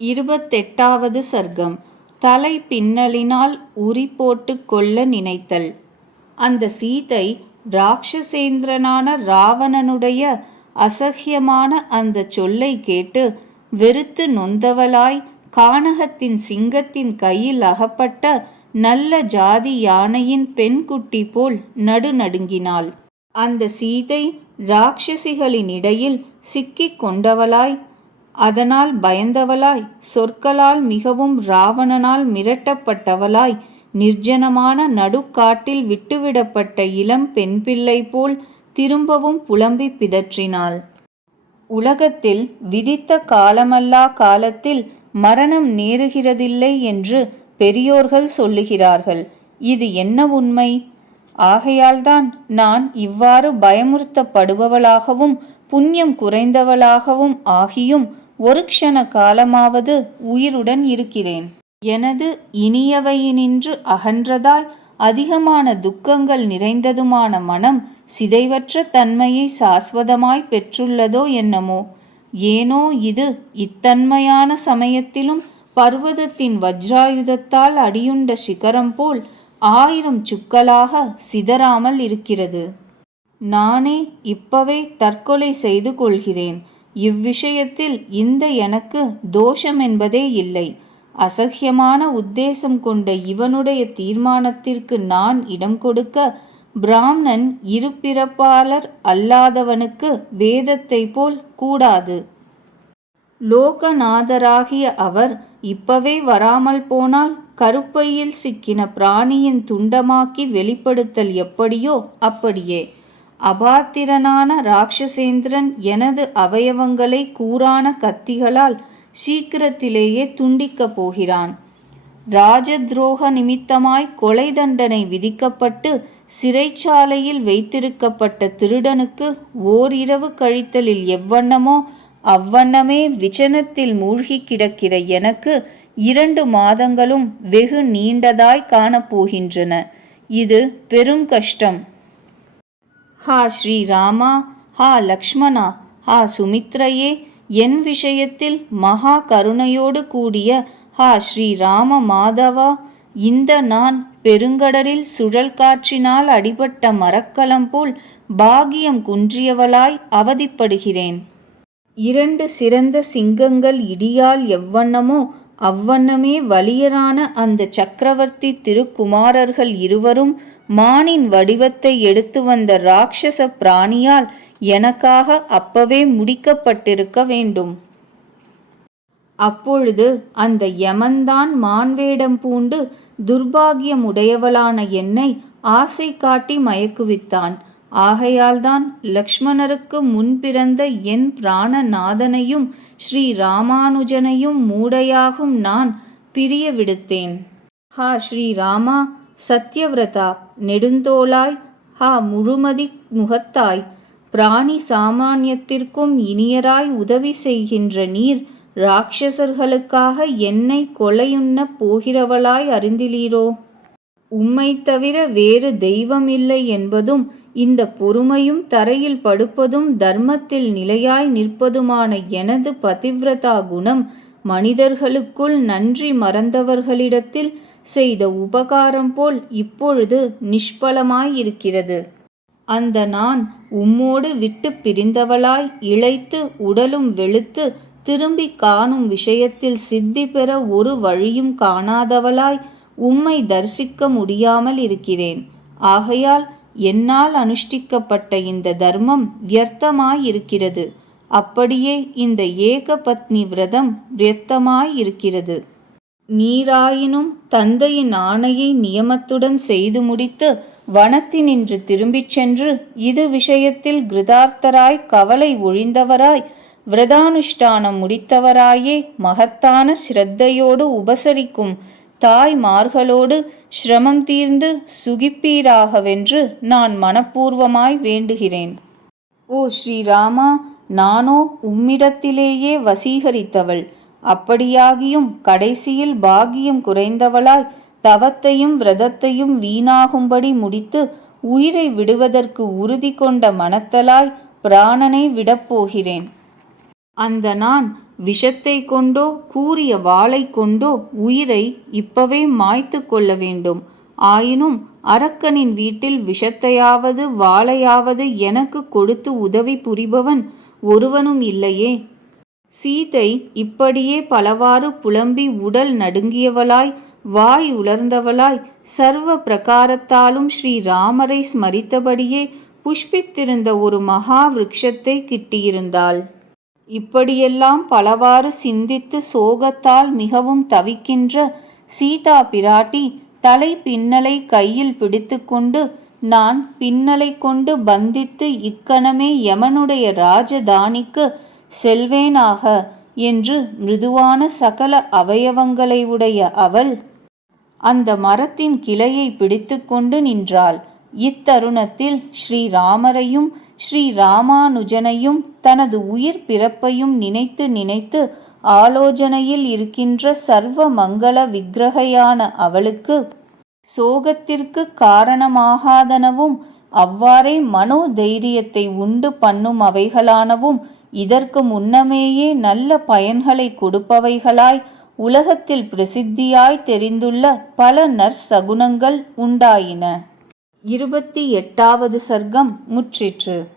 இருபத்தெட்டாவது சர்க்கம். தலை பின்னலினால் உரி போட்டு கொள்ள நினைத்தல். அந்த சீதை ராட்சசேந்திரனான ராவணனுடைய அசஹ்யமான அந்த சொல்லை கேட்டு வெறுத்து நொந்தவளாய் கானகத்தின் சிங்கத்தின் கையில் அகப்பட்ட நல்ல ஜாதி யானையின் பெண்குட்டி போல் நடுநடுங்கினாள். அந்த சீதை ராட்சசிகளின் இடையில் சிக்கிக் கொண்டவளாய் அதனால் பயந்தவளாய் சொற்களால் மிகவும் ராவணனால் மிரட்டப்பட்டவளாய் நிர்ஜனமான நடுக்காட்டில் விட்டுவிடப்பட்ட இளம் பெண் பிள்ளை போல் திரும்பவும் புலம்பி பிதற்றினாள். உலகத்தில் விதித்த காலமல்லா காலத்தில் மரணம் நேருகிறதில்லை என்று பெரியோர்கள் சொல்லுகிறார்கள். இது என்ன உண்மை? ஆகையால்தான் நான் இவ்வாறு பயமுறுத்தப்படுபவளாகவும் புண்ணியம் குறைந்தவளாகவும் ஆகியும் ஒரு க்ஷண காலமாவது உயிருடன் இருக்கிறேன். எனது இனியவையினின்று அகன்றதாய் அதிகமான துக்கங்கள் நிறைந்ததுமான மனம் சிதைவற்ற தன்மையை சாஸ்வதமாய் பெற்றுள்ளதோ என்னமோ? ஏனோ இது இத்தன்மையான சமயத்திலும் பர்வதத்தின் வஜ்ராயுதத்தால் அடியுண்ட சிகரம் போல் ஆயிரம் சுக்கலாக சிதறாமல் இருக்கிறது. நானே இப்பவே தற்கொலை செய்து கொள்கிறேன். இவ்விஷயத்தில் இந்த எனக்கு தோஷம் என்பதே இல்லை. அசஹ்யமான உத்தேசம் கொண்ட இவனுடைய தீர்மானத்திற்கு நான் இடம் கொடுக்க பிராமணன் இருபிறப்பாளர் அல்லாதவனுக்கு வேதத்தை போல் கூடாது. லோகநாதராகிய அவர் இப்பவே வராமல் போனால் கருப்பையில் சிக்கின பிராணியின் துண்டமாக்கி வெளிப்படுத்தல் எப்படியோ அப்படியே. அபாத்திரனான ராட்சசேந்திரன் எனது அவயவங்களை கூறான கத்திகளால் சீக்கிரத்திலேயே துண்டிக்கப் போகிறான். ராஜத்ரோக நிமித்தமாய் கொலை தண்டனை விதிக்கப்பட்டு சிறைச்சாலையில் வைத்திருக்கப்பட்ட திருடனுக்கு ஓரிரவு கழித்தலில் எவ்வண்ணமோ அவ்வண்ணமே விஜனத்தில் மூழ்கி கிடக்கிற எனக்கு இரண்டு மாதங்களும் வெகு நீண்டதாய் காணப்போகின்றன. இது பெரும் கஷ்டம். ஹா ஸ்ரீராமா ஹா லக்ஷ்மணா ஹா சுமித்ரையே என் விஷயத்தில் மகா கருணையோடு கூடிய ஹா ஸ்ரீராம மாதவா இந்த நான் பெருங்கடலில் சுழல் காற்றினால் அடிபட்ட மரக்கலம் போல் பாகியம் குன்றியவளாய் அவதிப்படுகிறேன். இரண்டு சிறந்த சிங்கங்கள் இடியால் எவ்வண்ணமோ அவ்வண்ணமே வலியரான அந்த சக்கரவர்த்தி திருக்குமாரர்கள் இருவரும் மானின் வடிவத்தை எடுத்து வந்த ராட்சச பிராணியால் எனக்காக அப்பவே முடிக்கப்பட்டிருக்க வேண்டும். அப்பொழுது அந்த யமன்தான் மான்வேடம் பூண்டு துர்பாகியமுடையவளான என்னை ஆசை காட்டி மயக்குவித்தான். ஆகையால்தான் லக்ஷ்மணருக்கு முன்பிறந்த என் பிராணநாதனையும் ஸ்ரீ ராமானுஜனையும் மூடையாகும் நான் பிரிய விடுத்தேன். ஹா ஸ்ரீராமா சத்யவிரதா நெடுந்தோளாய். ஹா முழுமதி முகத்தாய். பிராணி சாமானியத்திற்கும் இனியராய் உதவி செய்கின்ற நீர் ராட்சசர்களுக்காக என்னை கொலையுண்ண போகிறவளாய் அறிந்திலீரோ? உம்மை தவிர வேறு தெய்வமில்லை என்பதும் இந்த பொறுமையும் தரையில் படுப்பதும் தர்மத்தில் நிலையாய் நிற்பதுமான எனது பதிவிரதா குணம் மனிதர்களுக்குள் நன்றி மறந்தவர்களிடத்தில் செய்த உபகாரம் போல் இப்பொழுது நிஷ்பலமாயிருக்கிறது. அந்த நான் உம்மோடு விட்டு பிரிந்தவளாய் இழைத்து உடலும் வெளுத்து திரும்பி காணும் விஷயத்தில் சித்தி பெற ஒரு வழியும் காணாதவளாய் உம்மை தரிசிக்க முடியாமல் இருக்கிறேன். ஆகையால் என்னால் அனுஷ்டிக்கப்பட்ட இந்த தர்மம் வியர்த்தமாயிருக்கிறது. அப்படியே இந்த ஏக பத்னி விரதம் வியர்த்தமாயிருக்கிறது. நீராயினும் தந்தையின் ஆணையை நியமத்துடன் செய்து முடித்து வனத்தினின்று திரும்பிச் சென்று இது விஷயத்தில் கிருதார்த்தராய் கவலை ஒழிந்தவராய் விரதானுஷ்டானம் முடித்தவராயே மகத்தான ஸ்ரத்தையோடு உபசரிக்கும் தாய்மார்களோடு சிரமம் தீர்ந்து சுகிப்பீராகவென்று நான் மனப்பூர்வமாய் வேண்டுகிறேன். ஓ ஸ்ரீராமா நானோ உம்மிடத்திலேயே வசீகரித்தவள். அப்படியாகியும் கடைசியில் பாகியம் குறைந்தவளாய் தவத்தையும் விரதத்தையும் வீணாகும்படி முடித்து உயிரை விடுவதற்கு உறுதி கொண்ட மனத்தலாய் பிராணனை விடப்போகிறேன். அந்த நான் விஷத்தை கொண்டோ கூறிய வாளை கொண்டோ உயிரை இப்பவே மாய்த்து கொள்ள வேண்டும். ஆயினும் அரக்கனின் வீட்டில் விஷத்தையாவது வாளையாவது எனக்கு கொடுத்து உதவி புரிபவன் ஒருவனும் இல்லையே. சீதை இப்படியே பலவாறு புலம்பி உடல் நடுங்கியவளாய் வாய் உலர்ந்தவளாய் சர்வ பிரகாரத்தாலும் ஸ்ரீராமரை ஸ்மரித்தபடியே புஷ்பித்திருந்த ஒரு மகா விருட்சத்தை கிட்டியிருந்தாள். இப்படியெல்லாம் பலவாறு சிந்தித்து சோகத்தால் மிகவும் தவிக்கின்ற சீதா பிராட்டி தலை பின்னலை கையில் பிடித்துக்கொண்டு நான் பின்னலை கொண்டு பந்தித்து இக்கணமே யமனுடைய ராஜதானிக்கு செல்வேனாக என்று மிருதுவான சகல அவயவங்களை உடைய அவள் அந்த மரத்தின் கிளையை பிடித்துக்கொண்டு நின்றாள். இத்தருணத்தில் ஸ்ரீராமரையும் ஸ்ரீ ராமானுஜனையும் தனது உயிர் பிறப்பையும் நினைத்து நினைத்து ஆலோசனையில் இருக்கின்ற சர்வ மங்கள விக்கிரகையான அவளுக்கு சோகத்திற்கு காரணமாகாதனவும் அவ்வாறே மனோ தைரியத்தை உண்டு பண்ணும் அவைகளானவும் இதற்கு முன்னமேயே நல்ல பயன்களை கொடுப்பவைகளாய் உலகத்தில் பிரசித்தியாய் தெரிந்துள்ள பல நற்சகுணங்கள் உண்டாயின. இருபத்தி எட்டாவது சர்க்கம் முற்றிற்று.